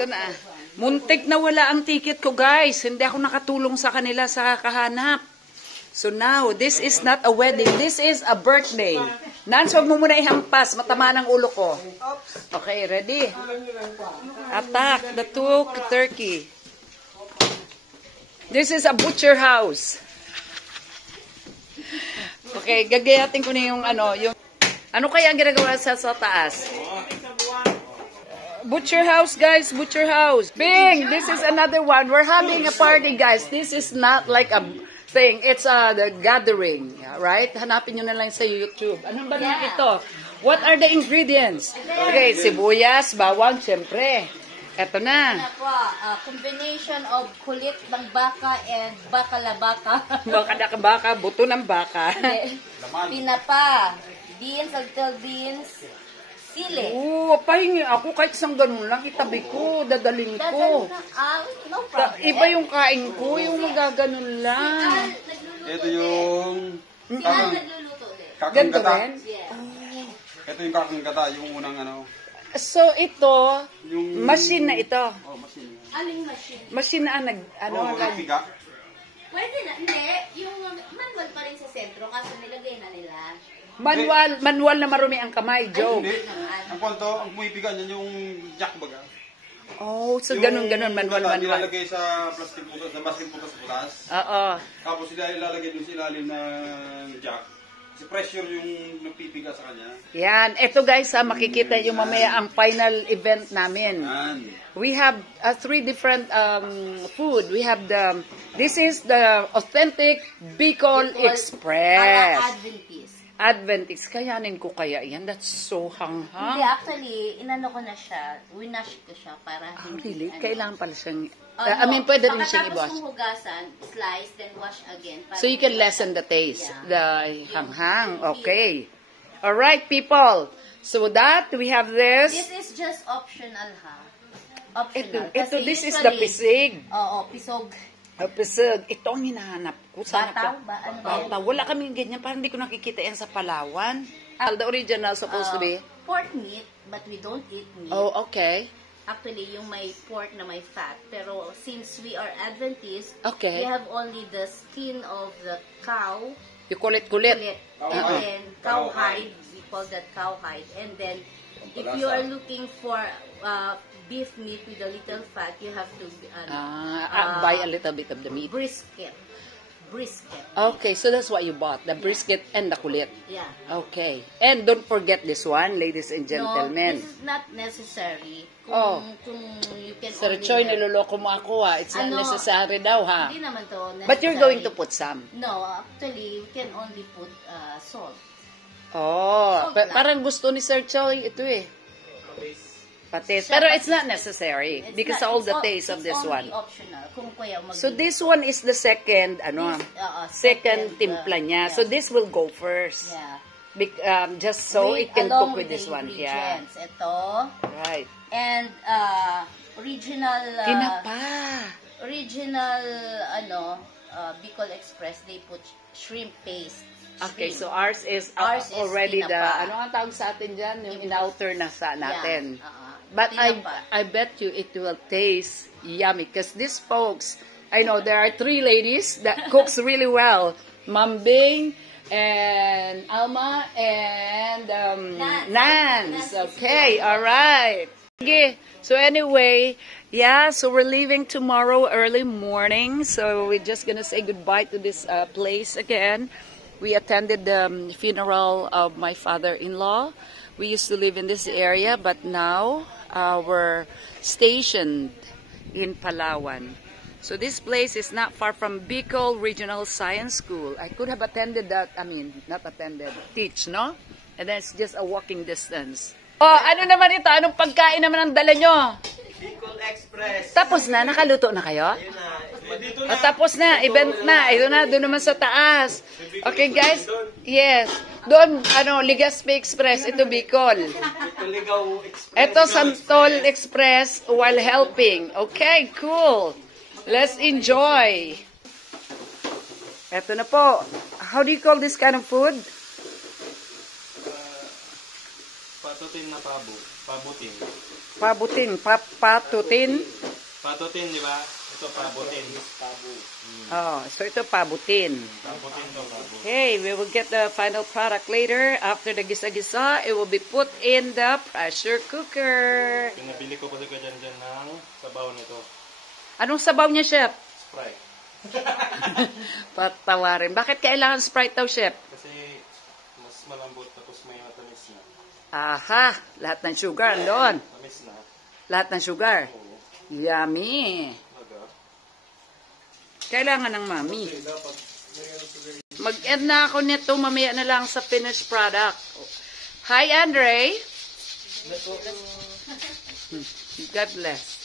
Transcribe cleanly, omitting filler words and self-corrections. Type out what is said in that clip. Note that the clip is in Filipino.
Ito na. Muntik na wala ang ticket ko, guys. Hindi ako nakatulong sa kanila sa kahanap. So now, this is not a wedding. This is a birthday. Nance, huwag mo muna ihampas. Matama ng ulo ko. Okay, ready? Attack the turkey. This is a butcher house. Okay, gagayatin ko na yung ano kaya ang ginagawa sa taas? Butcher house, guys. Butcher house. Bing! This is another one. We're having a party, guys. This is not like a thing. It's the gathering, right? Hanapin nyo na lang sa YouTube. Anong ba ito? What are the ingredients? Okay, sibuyas, bawang, syempre. Ito na. Combination of kulit ng baka and baka-labaka. Baka, buto ng baka. Pinapa, beans, agtal beans, sili. Pahingi ako kahit isang ganun lang, itabi ko, dadaling ko. No problem. Iba yung kain ko, yung magaganon lang. Ito yung Si Al nagluluto ulit. Ganito kakang gata. rin? Yeah. Ito yung kakang gata, yung unang So, ito, yung machine na ito. Oh, machine. Aling machine? Machine na piga. Pwede na. Hindi. Yung manual pa rin sa sentro kaso nilagay na nila. Manual na marumi ang kamay, Joe. Hindi. Ang kwanto, ang pumipiga niyan yung jack baga. Oh, so ganun, manual. Nilalagay sa plastic butas. Oo. Tapos sila ilalagay dun sa ilalim ng jack. Si pressure yung nagpipiga sa kanya. Yan. Ito guys, makikita yung mamaya ang final event namin. Yan. We have 3 different food. We have this is the authentic Bicol Express. Adventist. Kayanin ko kaya yan. That's so hanghang. Hindi, actually, inano ko na siya. Winash ko siya para hindi. Really? Kailangan pala siyang... I mean, pwede rin siyang i-wash. Pagkatapos mong hugasan, slice, then wash again. So you can lessen the taste. The hanghang. Okay. Alright, people. So that, we have this. This is just optional, ha? Optional. Ito this is the pisig. Oo, pisog. Pisig. Ito ang hinahanap ko. Bataw ba? Ano ba? Bataw. Wala kaming ganyan. Parang hindi ko nakikita yan sa Palawan. The original supposed to be? Pork meat, but we don't eat meat. Oh, okay. Actually, yung may pork na may fat. Pero since we are Adventist, Okay. we have only the skin of the cow. You kulit-kulit. And then cowhide. We call that cowhide. And then, if you are looking for beef meat with a little fat, you have to Buy a little bit of the meat. brisket. Okay, so that's what you bought. The brisket and the kulit. Yeah. Okay. And don't forget this one, ladies and gentlemen. No, this is not necessary. Kung you can Sir only Choy, have- niloloko mo ako ha. It's not necessary daw ha. Hindi naman to necessary. But you're going to put some. No, actually, we can only put salt. Oh, Salt lang. parang gusto ni Sir Choy ito eh. Patis. Pero it's not necessary because all the taste of this one. It's only optional. Kung kaya So this one is the second, second timpla niya. yeah. So this will go first. Yeah. Just so it can cook with this one. Yeah. Ito. Right. And original Bicol Express, they put shrimp paste. Okay, so ours is Ours is already tinapa. ano ang tawag sa atin dyan? Yung in-outer na sa natin. Yeah. But Tinapa. I bet you it will taste yummy because these folks, I know there are 3 ladies that cooks really well. Ma'am Bing and Alma and Nance. Okay, all right. Okay, so anyway, yeah, so we're leaving tomorrow early morning. So we're just gonna say goodbye to this place again. We attended the funeral of my father-in-law. We used to live in this area, but now we're stationed in Palawan. So this place is not far from Bicol Regional Science School. I could have attended that, not attended, teach, no? And then it's just a walking distance. Oh, ano naman ito? Anong pagkain naman ang dala nyo? Bicol Express. Tapos na? Nakaluto na kayo? Ayun na. Tapos na, event na. Ito na, doon naman sa taas. Okay, guys? Yes. Doon, Legazpi Express. Ito, Bicol. Ligaw Express. Ito, Santol Express while helping. Okay, cool. Let's enjoy. Ito na po. How do you call this kind of food? Patutin na pabo. Pabutin. Pabutin, patutin. Patutin, di ba? Ito pabutin. Oh, so ito pabutin. Pabutin to, pabu. Okay, we will get the final product later. After the gisa-gisa, it will be put in the pressure cooker. Pinabili ko pa sa dyan ng sabaw nito. Anong sabaw niya, Chef? Sprite. Patawarin. Bakit kailangan Sprite daw, Chef? Kasi mas malambot tapos may matamis na. Aha, lahat ng sugar doon. Tamis na. Lahat ng sugar. Oo. Yummy. Talaga. Kailangan ng mami. Mag-end na ako nito, mamaya na lang sa finished product. Hi, Andre. God bless.